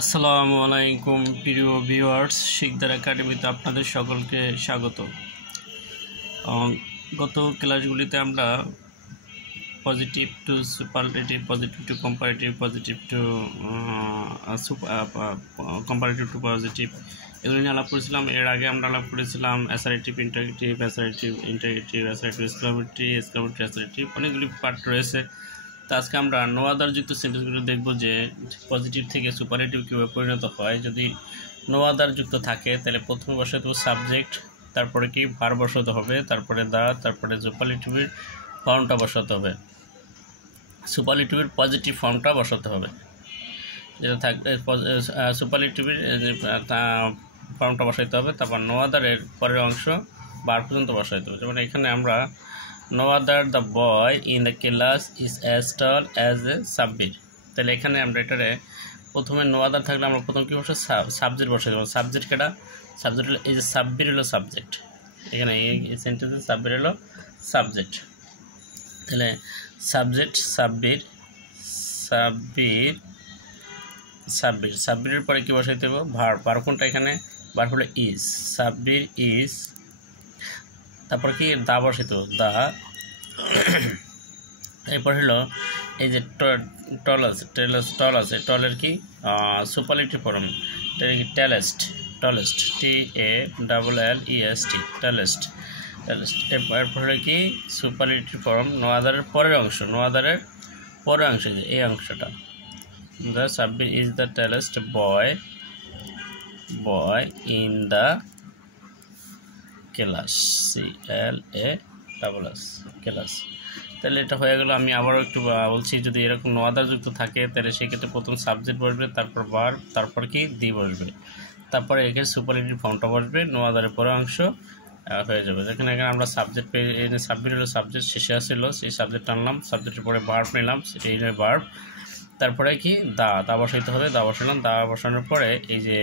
আসসালামু আলাইকুম প্রিয় ভিউয়ার্স, শিকদার একাডেমিতে আপনাদের সকলকে স্বাগত। গত ক্লাসগুলিতে আমরা positive two superlative, positive to comparative, positive to comparative two positive এগুলো নিয়ে আলাপ করেছিলাম। এর আগে আমরা আলাপ করেছিলাম assertive, interrogative, assertive, exclamatory, assertive, অনেকগুলি পার্ট রয়েছে। তো আজকে আমরা নো আদার যুক্ত সেন্টেন্সগুলো দেখব যে পজিটিভ থেকে সুপারলেটিভ কীভাবে পরিণত হয়। যদি নো আদার যুক্ত থাকে তাহলে প্রথমে বসাতে হবে সাবজেক্ট, তারপরে কি ভার্ব বসাতে হবে, তারপরে তারপরে সুপারলেটিভের ফর্মটা বসাতে হবে, সুপারলেটিভের পজিটিভ ফর্মটা বসাতে হবে। যেটা থাকবে সুপারলেটিভের ফর্মটা বসাইতে হবে, তারপর নো আদারের পরের অংশ বার পর্যন্ত বসাইতে হবে। যেমন এখানে আমরা no other the boy in the class is as tall as a Sabbir, তাহলে এখানে আমরা এটারে প্রথমে নো আদার থাকলে আমরা প্রথম কী বসে সাবজেক্ট বসাই দেবো। সাবজেক্ট কেটা? সাবজেক্ট হলো এই যে সাব্বির হলো সাবজেক্ট, এখানে এই সেন্টেন্সে সাব্বির হলো সাবজেক্ট। তাহলে সাবজেক্ট সাব্বির, সাব্বির, সাব্বির, সাব্বিরের পরে কী বসাইতে হবে? ভার্ব কোনটা? এখানে ভার্ব হলো ইজ, সাব্বির ইজ, তারপর কি দা বসাইতে হবে, দা। এরপর হলো এই যে টল আছে, টল আছে, টলের কি সুপারলেটিভ ফর্ম, এটা কি টেলেস্ট, টলেস্ট, TALLEST, টেলেস্ট, টেলেস্ট। এরপর হলো কি সুপারলেটিভ ফর্ম নো আদারের পরের অংশ, নো আদারের পরের অংশ যে এই অংশটা, the Sabbir is the tallest boy, boy in the class, CLASS, class. তাহলে এটা হয়ে গেল। আমি আবারও একটু বলছি, যদি এরকম নো আদার যুক্ত থাকে তাহলে সেক্ষেত্রে প্রথম সাবজেক্ট বসবে, তারপর ভার্ব, তারপর কি দি বসবে, তারপরে এখানে সুপারলেটিভ ফর্মটা বসবে, নো আদারের পরে অংশ হয়ে যাবে। যেখানে এখানে আমরা সাবজেক্ট পেয়ে সাবজেক্ট হলো সাবজেক্ট শেষে আসছিল, সেই সাবজেক্ট আনলাম, সাবজেক্টের পরে ভার্ব নিলাম, এই ভার্ব, তারপরে কি দা বসাইতে হবে, দা বসালাম, দা বসানোর পরে এই যে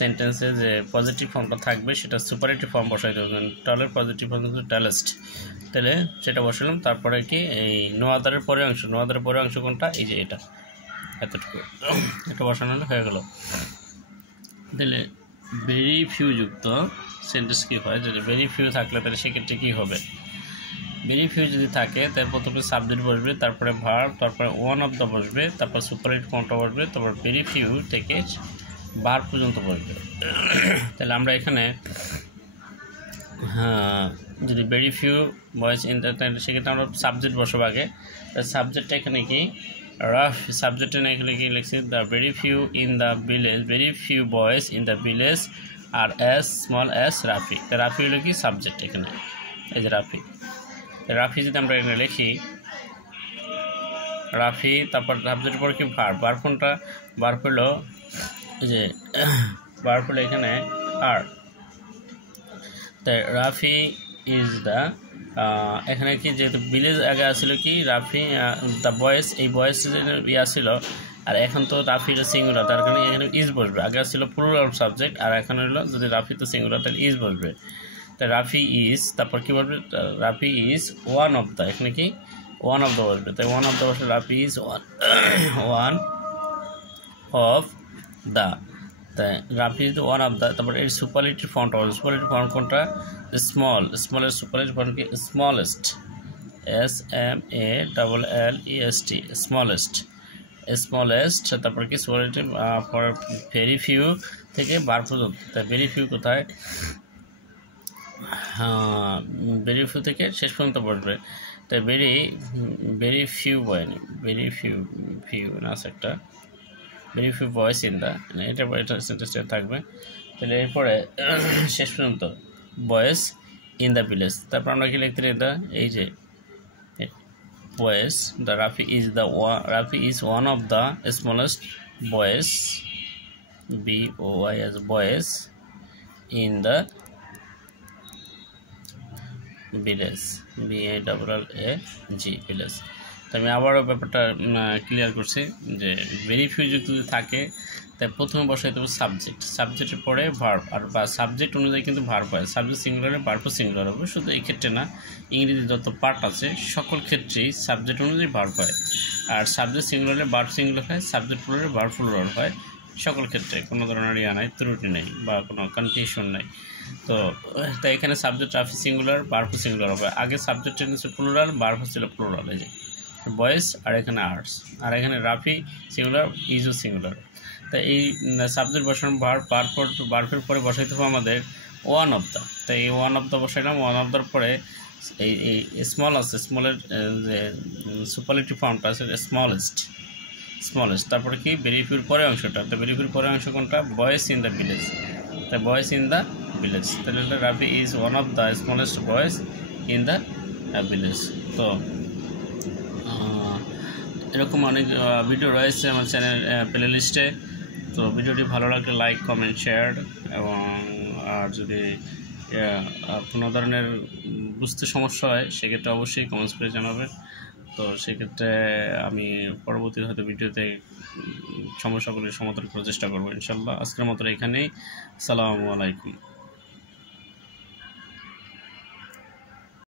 সেন্টেন্সে যে পজিটিভ ফর্মটা থাকবে সেটা সুপারলেটিভ ফর্ম বসাইতে হবে। টলের পজিটিভ ফর্ম হচ্ছে টেলেস্ট, তাহলে সেটা বসালাম। তারপরে কি এই নো আদারের পরে অংশ, নো আদারের পরে অংশ কোনটা? এই যে এটা, এতটুকু, এটা বসানো হয়ে গেল। তাহলে ভেরি ফিউ যুক্ত সেন্টেন্স কী হয়? যদি ভেরি ফিউ থাকলে তাহলে সেক্ষেত্রে কী হবে? ভেরি ফিউ যদি থাকে তাহলে প্রথমে সাবজেক্ট বসবে, তারপরে ভার্ব, তারপরে ওয়ান অফ দ্য বসবে, তারপর সুপারলেটিভ ফর্মটা বসবে, তারপর ভেরি ফিউ থেকে ভার্ব পর্যন্ত বসবে। তাহলে আমরা এখানে যদি very few boys in the, তাহলে সেক্ষেত্রে আমরা সাবজেক্ট বসবো আগে। সাবজেক্টটা এখানে কি রাফ, সাবজেক্টে না এখানে কি লিখছি? The very few in the village, very few boys in the village are as small as রাফি। রাফি হলো কি সাবজেক্ট, এখানে এই যে রাফি। রাফি যদি আমরা এখানে লিখি রাফি, তারপর সাবজেক্টের পর কি ভার্ব, ভার্ব কোনটা? ভার্ব হলো এই যে ভার্ব হলো এখানে আর। তাই রাফি ইজ দ্য, এখানে কি যেহেতু ভিলেজ আগে আসছিল কি রাফি, দ্য বয়েস, এই বয়েস আসছিল, আর এখন তো রাফিটা সিঙ্গুলার, তার কারণে এখানে ইজ বসবে। আগে আসছিল প্লুরাল সাবজেক্ট, আর এখন হলো যদি রাফি তো সিঙ্গুলার তাহলে ইজ বসবে। তাই রাফি ইজ, তারপর কি বলবে? Rafi is one of the, এখানে কি ওয়ান অফ দ্য বসবে, তাই ওয়ান অফ দ্য বসবে, Rafi is one of the, তাই Rafi is one of the. তারপর এই সুপারলেটিভ ফর্মটা বলবে, সুপারলেটিভ ফর্ম কোনটা? স্মল, স্মলের সুপারলেটিভ ফর্ম কি? Smallest, SMALLEST, smallest, smallest. তারপর কি সুপারলেটিভ ফর ভেরি ফিউ থেকে বার পর্যন্ত। তাই ভেরি ফিউ কোথায়? ভেরি ফিউ থেকে শেষ পর্যন্ত বসবে। তাই ভেরি ফিউ বয়, ভেরি ফিউ না আছে একটা, ভেরি ফিউ বয়েস ইন দ্য, এটা সেন্টেন্সটা থাকবে। তাহলে এরপরে শেষ পর্যন্ত বয়েস ইন দ্য ভিলেজ। তারপর আমরা কি লিখতে পারি? এই যে বয়েস, the Rafi is one of the smallest বয়েস, BOYS, বয়েস in the village, VILLAG, village. তো আমি আবারও ব্যাপারটা ক্লিয়ার করছি যে ভেরি ফিউ যদি থাকে তাই প্রথমে বসাইতে হবে সাবজেক্ট, সাবজেক্টের পরে ভার্ব, আর বা সাবজেক্ট অনুযায়ী কিন্তু ভার্ব হয়। সাবজেক্ট সিঙ্গুলারে ভার্বও সিঙ্গুলার হবে, শুধু এই ক্ষেত্রে না, ইংরেজি যত পার্ট আছে সকল ক্ষেত্রেই সাবজেক্ট অনুযায়ী ভার্ব হয়। আর সাবজেক্ট সিঙ্গুলারে ভার্ব সিঙ্গুলার হয়, সাবজেক্ট প্লুরালে ভার্ব প্লুরাল হয়। সকল ক্ষেত্রে কোনো ধরনের নাই, ত্রুটি নেই বা কোনো কনফিউশন নেই। তো তাই এখানে subject Rafi singular, verb singular হবে। আগে সাবজেক্ট ছিল প্লুরাল, ভার্ব ছিল প্লুরাল, এই যে বয়েজ, আর এখানে আর্টস, আর এখানে রাফি সিঙ্গুলার, ইজও সিঙ্গুলার। তো এই সাবজেক্ট বসানো ভার্বের পরে বসাইতে হবে আমাদের ওয়ান অফ দ্য। তো এই ওয়ান অফ দ্য বসাইলাম, ওয়ান অফ দ্যার পরে এই স্মল আছে, স্মলের যে সুপারলেটিভ ফর্মটা আছে স্মলেস্ট, তারপরে কি ভেরিফির পরে অংশটা, তো ভেরিফির পরে অংশ কোনটা, বয়েজ ইন দ্য ভিলেজ, তাই বয়েজ ইন দ্য ভিলেজ, তাহলে Rafi is one of the smallest boys in the village. তো এরকম অনেক ভিডিও রয়েছে আমার চ্যানেল প্লে লিস্টে। তো ভিডিওটি ভালো লাগলে লাইক, কমেন্ট, শেয়ার, এবং আর যদি কোনো ধরনের বুঝতে সমস্যা হয় সেক্ষেত্রে অবশ্যই কমেন্টস করে জানাবেন। তো সেক্ষেত্রে আমি পরবর্তী হয়তো ভিডিওতে সমস্যাগুলির সমাধান করার চেষ্টা করবো ইনশাল্লাহ। আজকের মতো এখানেই, আসসালামু আলাইকুম।